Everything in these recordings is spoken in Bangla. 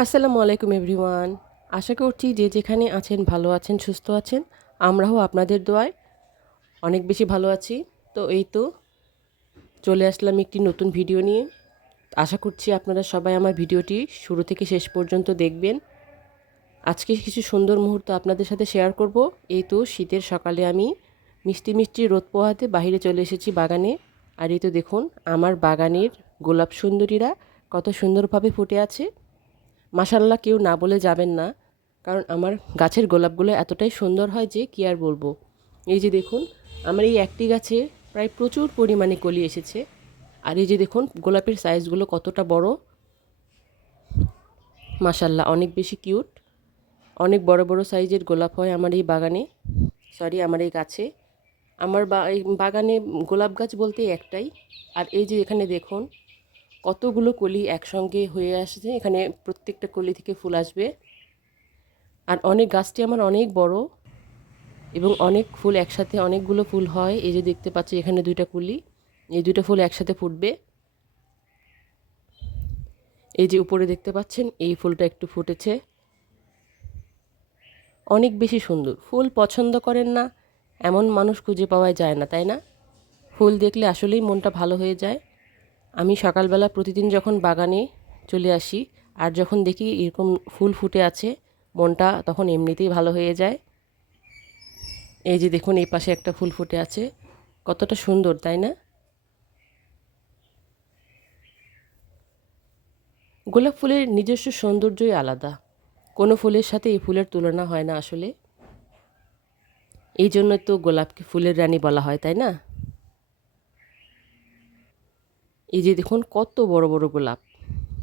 আসসালামু আলাইকুম এভরিওয়ান। আশা করছি যে যেখানে আছেন ভালো আছেন, সুস্থ আছেন, আমরাও আপনাদের দোয়ায় অনেক বেশি ভালো আছি। তো এই তো চলে আসলাম একটি নতুন ভিডিও নিয়ে। আশা করছি আপনারা সবাই আমার ভিডিওটি শুরু থেকে শেষ পর্যন্ত দেখবেন। আজকে কিছু সুন্দর মুহূর্ত আপনাদের সাথে শেয়ার করব। এই তো শীতের সকালে আমি মিষ্টি মিষ্টি রোদ পোহাতে বাহিরে চলে এসেছি বাগানে। আর এই তো দেখুন, আমার বাগানের গোলাপ সুন্দরীরা কত সুন্দরভাবে ফুটে আছে। মাসাল্লাহ কেউ না বলে যাবেন না। কারণ আমার গাছের গোলাপগুলো এতটাই সুন্দর হয় যে কী আর বলব। এই যে দেখুন, আমার এই একটি গাছে প্রায় প্রচুর পরিমাণে কলি এসেছে। আর এই যে দেখুন, গোলাপের সাইজগুলো কতটা বড়। মাসাল্লাহ অনেক বেশি কিউট অনেক বড় বড় সাইজের গোলাপ হয় আমার এই বাগানে। সরি আমার এই গাছে। আমার বাগানে গোলাপ গাছ বলতে একটাই। আর এই যে এখানে দেখুন কতগুলো কলি একসঙ্গে হয়ে আসছে? এখানে প্রত্যেকটা কলি থেকে ফুল আসবে। আর অনেক গাছটি আমার অনেক বড় এবং অনেক ফুল একসাথে অনেকগুলো ফুল হয়। এই যে দেখতে পাচ্ছি এখানে দুইটা কুলি। এই দুইটা ফুল একসাথে ফুটবে। এই যে উপরে দেখতে পাচ্ছেন, এই ফুলটা একটু ফুটেছে। অনেক বেশি সুন্দর। ফুল পছন্দ করেন না, এমন মানুষ খুঁজে পাওয়া যায় না, তাই না? ফুল দেখলে আসলেই মনটা ভালো হয়ে যায়। আমি সকালবেলা প্রতিদিন যখন বাগানে চলে আসি আর যখন দেখি এরকম ফুল ফুটে আছে মনটা তখন এমনিতেই ভালো হয়ে যায়। এই যে দেখুন, এই পাশে একটা ফুল ফুটে আছে। কতটা সুন্দর, তাই না? গোলাপ ফুলের নিজস্ব সৌন্দর্যই আলাদা। কোনো ফুলের সাথে এই ফুলের তুলনা হয় না আসলে। এই জন্য তো গোলাপকে ফুলের রানী বলা হয়, তাই না? এই যে দেখুন, কত বড় বড় গোলাপ।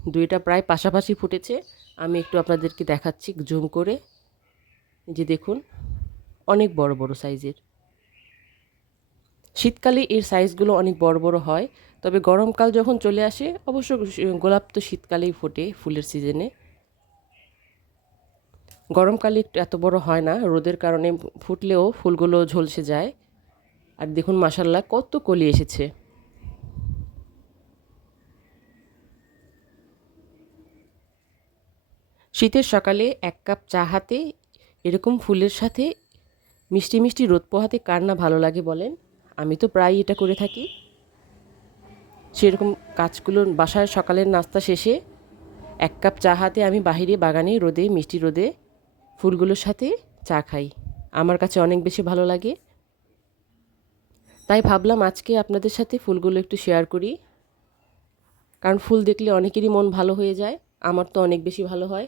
দুইটা প্রায় পাশাপাশি ফুটেছে। আমি একটু আপনাদেরকে দেখাচ্ছি, জুম করে। এই যে দেখুন, অনেক বড় বড় সাইজের। শীতকালে এর সাইজগুলো অনেক বড় বড় হয়, তবে গরমকাল যখন চলে আসে, অবশ্য গোলাপ তো শীতকালেই ফোটে ফুলের সিজনে। গরমকালে একটু এত বড় হয় না, রোদের কারণে ফুটলেও ফুলগুলো ঝলসে যায়। আর দেখুন মাসাল্লাহ কত কলি এসেছে। শীতের সকালে এক কাপ চা হাতে এরকম ফুলের সাথে মিষ্টি মিষ্টি রোদ পোহাতে কার না ভালো লাগে বলেন? আমি তো প্রায় এটা করে থাকি। সেরকম কাজগুলো বাসার সকালের নাস্তা শেষে এক কাপ চা হাতে আমি বাহিরে বাগানে রোদে, মিষ্টি রোদে ফুলগুলোর সাথে চা খাই। আমার কাছে অনেক বেশি ভালো লাগে। তাই ভাবলাম আজকে আপনাদের সাথে ফুলগুলো একটু শেয়ার করি। কারণ ফুল দেখলে অনেকেরই মন ভালো হয়ে যায়, আমার তো অনেক বেশি ভালো হয়।